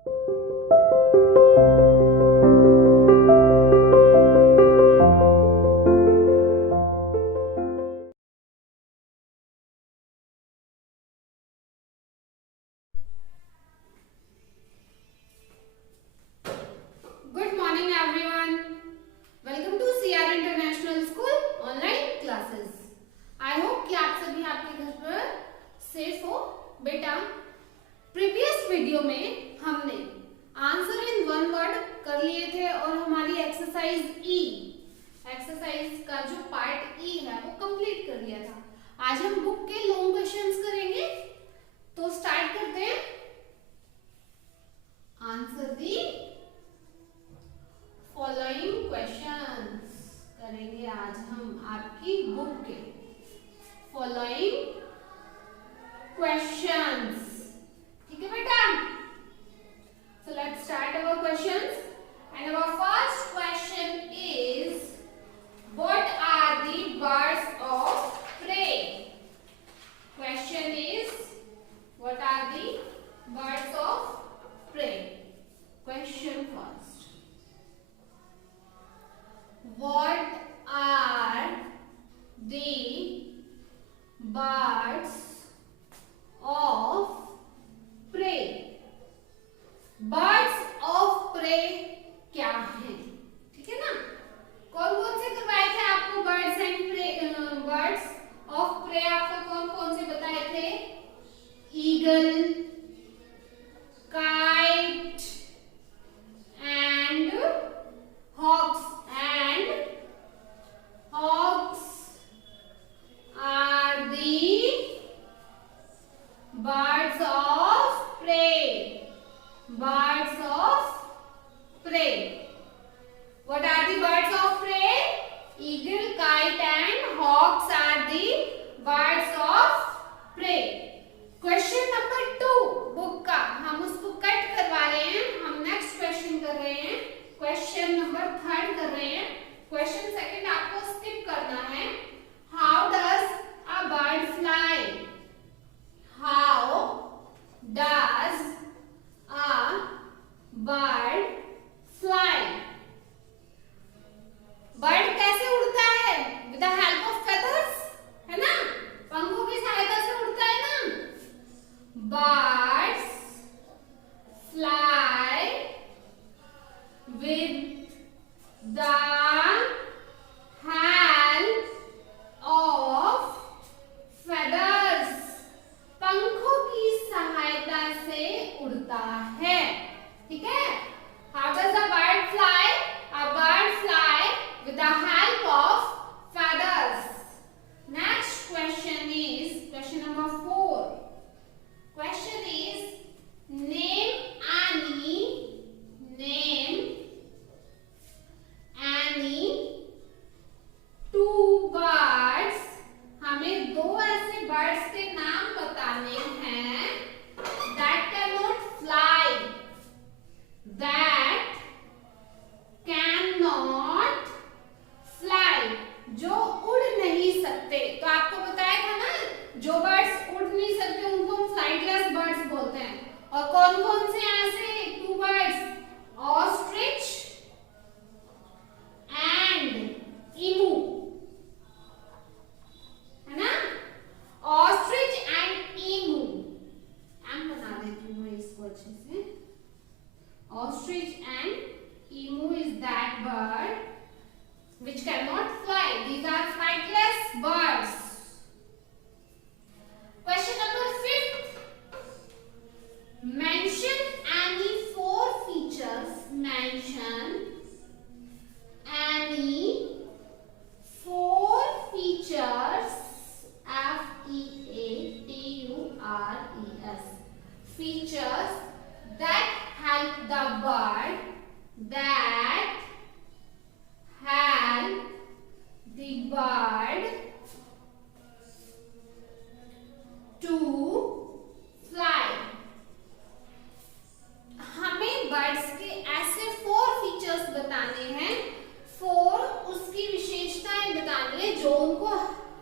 Good morning everyone, welcome to CR international school online classes. I hope कि आप सभी आपके घर पर सेफ हो। बेटा, प्रीवियस वीडियो में हमने आंसर इन वन वर्ड कर लिए थे और हमारी एक्सरसाइज का जो पार्ट ई है वो कंप्लीट कर लिया था। आज हम बुक के लॉन्ग क्वेश्चंस करेंगे, तो स्टार्ट करते हैं। आंसर दी फॉलोइंग क्वेश्चंस करेंगे आज हम आपकी बुक के फॉलोइंग क्वेश्चंस। ठीक है बेटा, so let's start our questions and our first question is what are the birds of prey. Question is what are the birds of prey. Question first, what are the birds of prey? birds of prey क्या है? ठीक है ना, कौन कौन से करवाए थे आपको birds and prey, birds of prey आपको कौन कौन से बताए थे? Eagle, kite and hawks, and hawks are the birds of prey. Birds of prey. What are the birds of prey? Eagle, kite and hawks are the birds of prey. Question number 2 book का हम उसको cut करवा रहे हैं, हम next question कर रहे हैं। क्वेश्चन नंबर 3 कर रहे हैं। क्वेश्चन सेकंड आपको स्किप करना है। How does a bird fly? How does a bird fly? Bird कैसे उड़ता है? With the help of feathers, है ना, पंखों की सहायता से उड़ता है ना। Birds fly with the help of feathers, पंखों की सहायता से उड़ता है। ठीक है, how does a bird fly? A bird fly with the help of feathers. Next question is question number 4. Question is name any two birds। हमें दो ऐसे बर्ड्स के नाम बताने हैं that cannot fly, that cannot fly, जो उड़ नहीं सकते। तो आपको बताया था ना, जो बर्ड्स उड़ नहीं सकते उनको हम फ्लाइटलेस बर्ड्स बोलते हैं। और कौन कौन से ऐसे टू बर्ड्स? ऑस्ट्रिच एंड ईमू, है ना, ऑस्ट्रिच एंड ईमू। एम बना देती हूँ इसको अच्छे से। Ostrich and emu is that bird which cannot fly. These are flightless birds. Question number 5. Mention any 4 features. Mention any 4 features. Features. Features that help the bird. That help the bird to fly. हमें birds के ऐसे 4 features बताने हैं, 4 उसकी विशेषताएं बतानी है जो उनको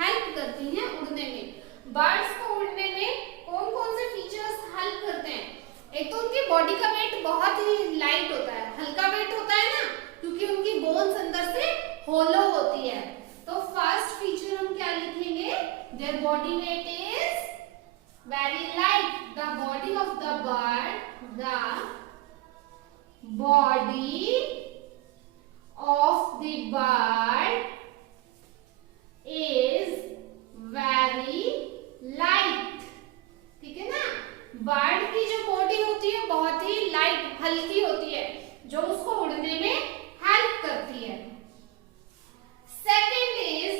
हेल्प करती हैं उड़ने में। बर्ड्स को उड़ने में कौन कौन से फीचर्स हेल्प करते हैं? एक तो उनकी बॉडी का वेट बहुत ही लाइट होता है, हल्का वेट होता है ना, क्योंकि उनकी बोन्स अंदर से होलो होती है। तो फर्स्ट फीचर हम क्या लिखेंगे, their body weight is very light. The body of the bird, the body of the bird is very light. ठीक है ना, बर्ड की जो बॉडी होती है बहुत ही लाइट, हल्की होती है, जो उसको उड़ने में हेल्प करती है। Second is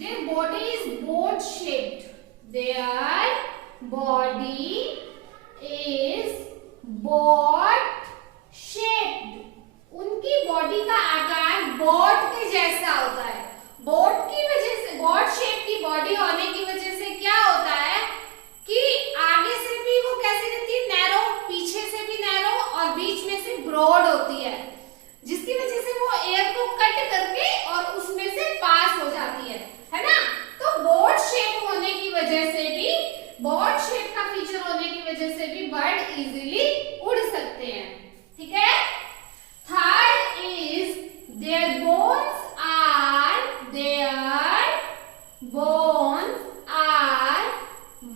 their body is boat shaped. Their body is boat shaped. उनकी बॉडी का आकार बोट के जैसा होता है। बोट की वजह से, बोट शेप की बॉडी होने की वजह से क्या होता है कि आगे से भी वो कैसी रहती है, नैरो, पीछे से भी नैरो और बीच में से ब्रॉड होती है, जिसकी वजह से वो एयर को कट करके और उसमें से पास हो जाती है ना। तो बोट शेप होने की वजह से भी, बोट शेप का फीचर होने की वजह से भी बर्ड इजीली उड़ सकते हैं। ठीक है। Third is their bones are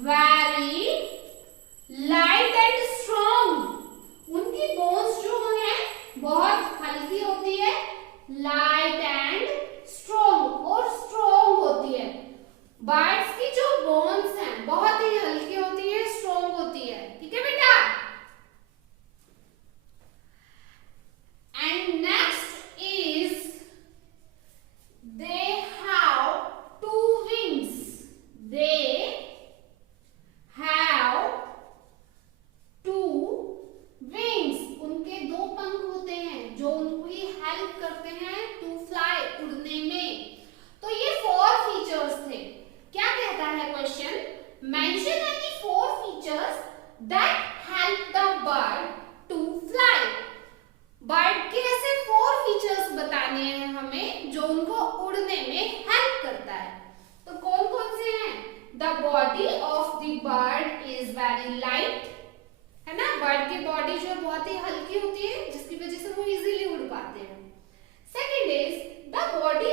very light and strong. उनकी बोन्स जो है बहुत हल्की होती है, लाइट एंड स्ट्रॉन्ग, और स्ट्रॉन्ग होती है। बर्ड्स की जो बोन्स हैं बहुत ही हल्की होती है, स्ट्रॉन्ग होती है। ठीक है बेटा। And next is they have two wings. They have two wings. उनके दो पंख होते हैं जो उनकी हेल्प करते हैं टू फ्लाई, उड़ने में। तो ये 4 फीचर्स थे। क्या कहता है question, mention any 4 features that help the bird to fly. Bird के ऐसे 4 फीचर्स बताने हैं हमें जो उनको उड़ने में हेल्प करता है। तो कौन कौन से हैं? The body of the bird is very light, है ना, बर्ड की बॉडी जो है बहुत ही हल्की होती है, जिसकी वजह से वो इजीली उड़ पाते हैं। Second is the body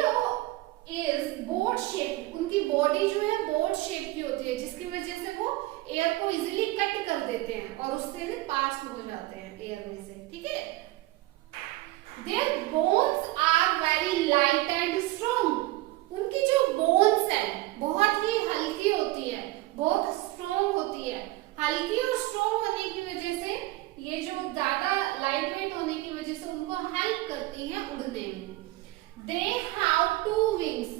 is boat shape. उनकी बॉडी जो है बोट शेप की होती है, जिसकी वजह से वो एयर को इजीली कट कर देते हैं और उससे पास हो जाते हैं एयर में से। ठीक है। Their bones are very light and strong. उनकी जो bones है बहुत ही हल्की होती है, बहुत स्ट्रॉन्ग होती है। हल्की और स्ट्रॉन्ग होने की वजह से, ये जो ज्यादा लाइट वेट होने की वजह से उनको हेल्प करती है उड़ने में। They have 2 wings.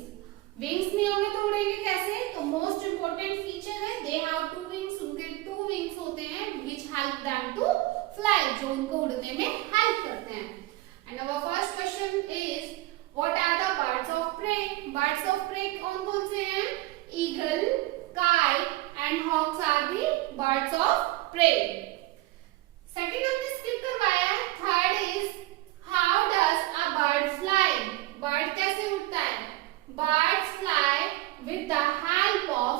Wings नहीं होंगे तो उड़ेंगे कैसे? तो मोस्ट इंपोर्टेंट फीचर है they have 2 wings. उनके 2 wings होते हैं which help them to fly, जो उनको उड़ने में हेल्प करते हैं। And our first question is, what are the birds of prey? Birds of prey कौन-कौन से हैं? Eagle, kite and hawks are the birds of prey. Second हमने skip करवाया है। Third is, how does a bird fly? Bird कैसे उड़ता है? Birds fly with the help of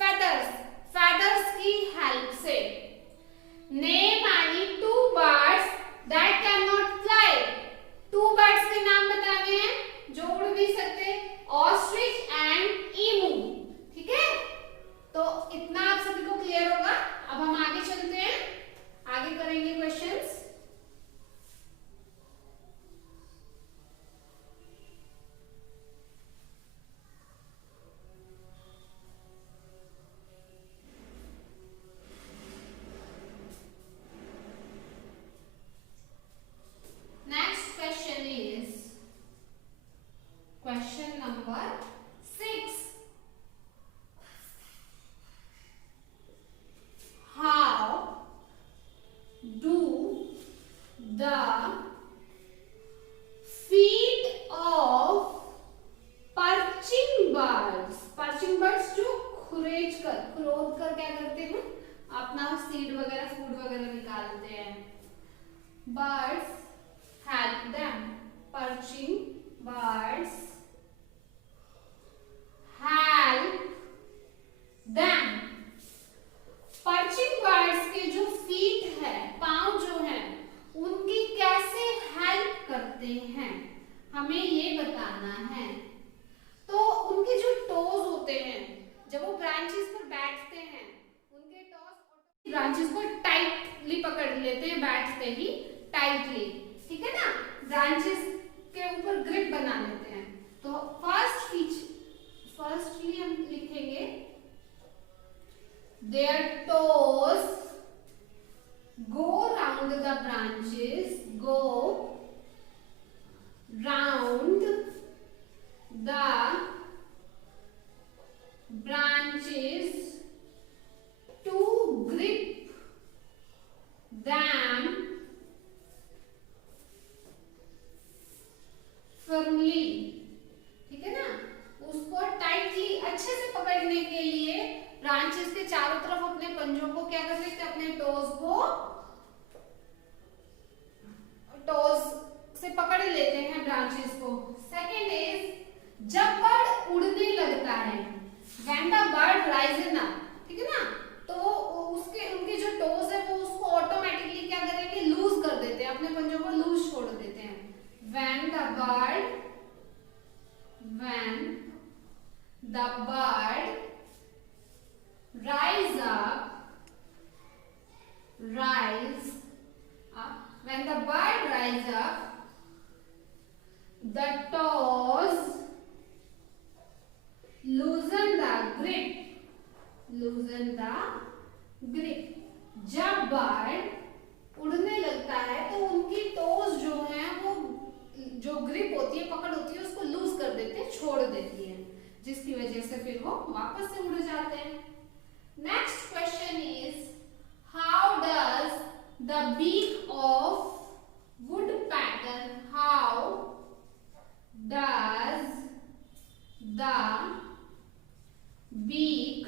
feathers. Feathers की help से। Name any 2 birds that cannot fly. 2 birds के नाम बताने हैं जो उड़ भी सकते, ऑस्ट्रिच एंड ईमू। ठीक है, तो इतना आप सभी को क्लियर होगा। अब हम आगे चलते हैं, आगे करेंगे questions. Question number 6. How do the feet of perching birds, perching birds जो खुरेज कर, खरोद कर क्या करते हैं, अपना सीड वगैरह, फूड वगैरह निकालते हैं। Birds help them. Perching birds help them. Perching birds के जो फीट है, पांव हमें ये बताना है। तो उनके जो टोज होते हैं, जब वो ब्रांचेस पर बैठते हैं, उनके टोज ब्रांचेस को टाइटली पकड़ लेते हैं, बैठते ही टाइटली, ठीक है ना, ब्रांचेस के ऊपर ग्रिप बना लेते हैं। तो फर्स्टली हम लिखेंगे their toes go round the branches, go round the branches to grip them firmly, ठीक है ना, उसको टाइटली अच्छे से पकड़ने के लिए ब्रांचेस के चारों तरफ अपने पंजों को क्या कर लेते हैं, अपने टोज से पकड़ लेते हैं ब्रांचेस को। सेकेंड इज जब बर्ड उड़ने लगता है, when the bird rises up, ठीक है ना, तो उनके जो टोज है वो उसको ऑटोमेटिकली क्या करेंगे, लूज कर देते हैं, अपने पंजों को लूज छोड़ देते हैं। when the bird rise up, when the bird rise up, the toes loosen the grip, जब बर्ड उड़ने लगता है तो उनकी टोज जो है वो जो ग्रिप होती है, पकड़ होती है, उसको लूज कर देते हैं, छोड़ देती है, जिसकी वजह से फिर वो वापस से उड़ जाते हैं। Next question is how does the beak of woodpecker, how does the beak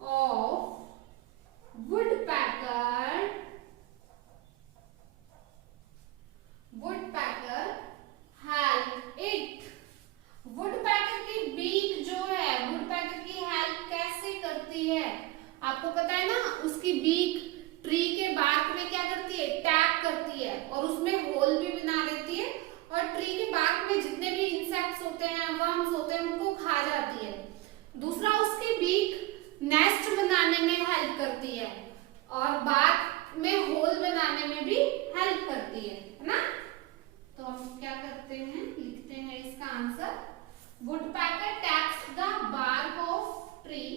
of woodpecker help it, woodpecker की बीक जो है, वुडपैकर की हेल्प कैसे करती है? आपको पता है ना, उसकी बीक ट्री के बार्क में क्या करती है, टैप करती है और उसमें होल भी बना देती है, और ट्री के बार्क में जितने भी इंसेक्ट्स होते हैं, वर्म्स होते हैं, उनको खा जाती है। दूसरा, उसकी बीक नेस्ट बनाने में हेल्प करती है और बार्क में होल बनाने में भी हेल्प करती है ना। तो हम क्या करते हैं, लिखते हैं इसका answer, woodpecker taps the bark of tree,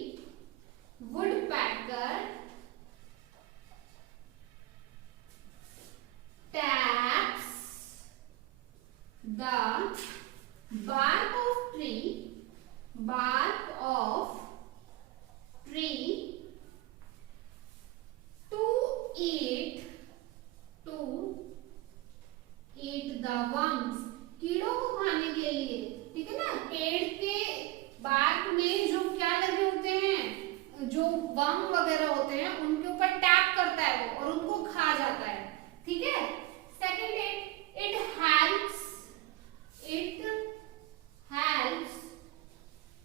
woodpecker taps the bark of tree eat the worms, कीड़ों को खाने के लिए, ठीक है ना, पेड़ के बार्क में जो क्या लगे होते हैं, जो वर्म वगैरह होते हैं, उनके ऊपर टैप करता है वो और उनको खा जाता है, ठीक है। Second, it helps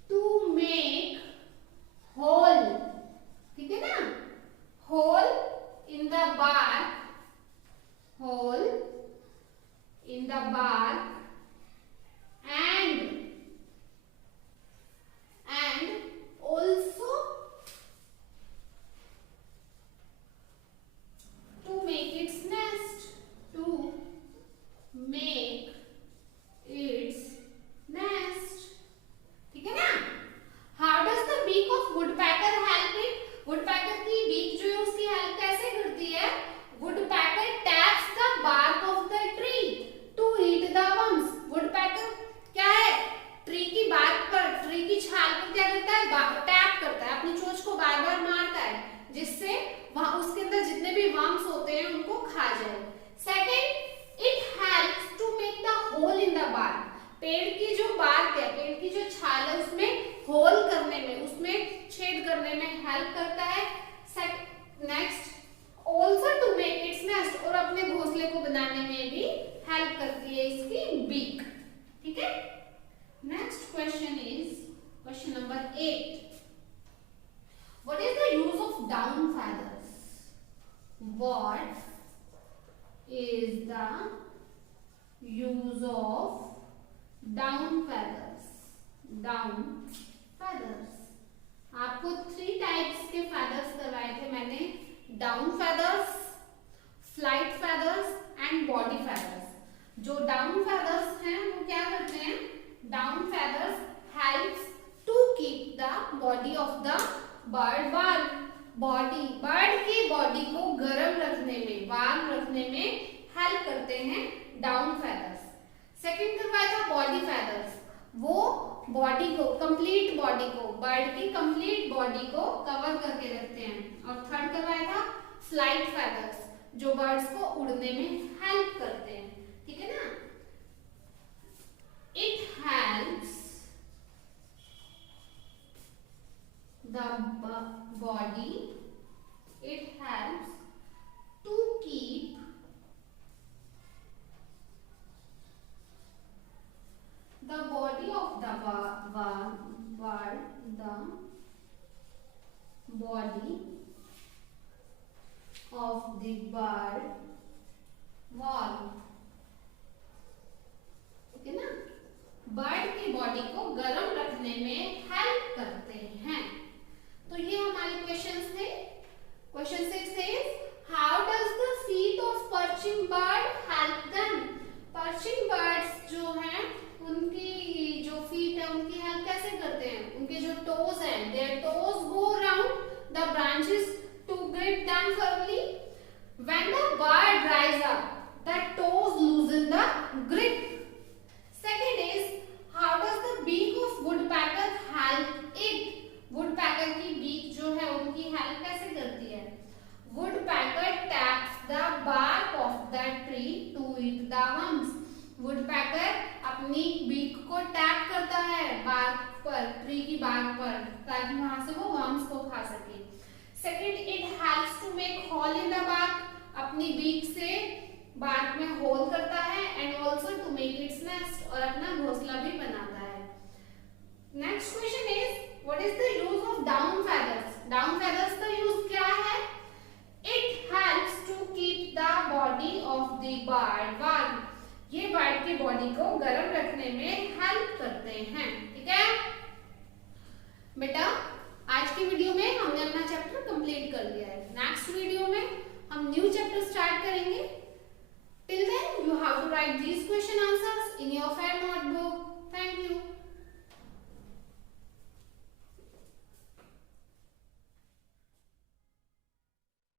to make hole, ठीक है ना, hole in the bark, and also to make its nest, ठीक है ना। How does the beak of woodpecker help it, woodpecker की बीक जो है उसकी हेल्प कैसे करती है, woodpecker taps the bark of the tree to eat the worms, woodpecker क्या है, ट्री की बार्क पर, ट्री की छाल पर क्या करता है, टैप करता है, अपनी चोंच को बार बार मारता है, जिससे वहां उसके अंदर जितने भी वर्म्स होते हैं उनको खा जाए। Second, it helps to make the hole in the bark, पेड़ की जो बार्क है, पेड़ की जो छाल है, उसमें होल करने में, उसमें छेद करने में हेल्प करता है। Next, also to make its nest, और अपने घोंसले को बनाने में भी हेल्प करती है इसकी बीक, ठीक है। Next question is question number 8, what is the use of down feathers, what is the use of down feathers. Down feathers, आपको 3 टाइप्स के फेदर्स करवाए थे मैंने, down feathers, flight feathers and body feathers. जो down feathers हैं वो क्या करते हैं, down feathers helps to keep the body of the bird warm. Bird की बॉडी को गर्म रखने में, वार्म रखने में हेल्प करते हैं डाउन फेदर्स। सेकंड करवाया था बॉडी फेदर्स, वो बॉडी को, कंप्लीट बॉडी को, बर्ड की कंप्लीट बॉडी को कवर करके रखते हैं। और थर्ड करवाया था फ्लाइट फेदर्स, जो बर्ड्स को उड़ने में हेल्प करते हैं। ठीक है ना। It helps the body, it helps to keep the body of the bird, the body of the bird warm। ठीक है ना, बर्ड की बॉडी को गर्म रखने में हेल्प करते हैं। तो ये हमारे क्वेश्चंस थे। Question 6 says, how does the feet of perching bird help them? Perching birds जो हैं उनकी जो फीट है उनकी हेल्प कैसे करते हैं, उनके जो टोज हैं, their toes go around the branches to grip them firmly. When the bird rise up, the toes loosen the grip. Second is, how does the beak of woodpecker help it? woodpecker की beak जो है उनकी help कैसे करती है, woodpecker taps the bark of the tree to eat the worms. woodpecker अपनी beak को tap करता है बार्क पर, ट्री की बार्क पर, ताकि वहां से वो वर्म्स को खा सके। Second, it helps to make hole in the bark, अपनी बीक से बार्क में होल करता है, and also to make its nest, और अपना घोंसला भी बनाता है। Next question is, what is the use of down feathers? Down feathers का यूज क्या है? It helps to keep the body of the bird warm, ये बर्ड की बॉडी को गर्म रखने में हेल्प करते हैं। ठीक है बेटा, आज की वीडियो में हमने अपना चैप्टर कंप्लीट कर लिया है। नेक्स्ट वीडियो में हम न्यू चैप्टर स्टार्ट करेंगे। Till then you have to write these question answers in your fair notebook.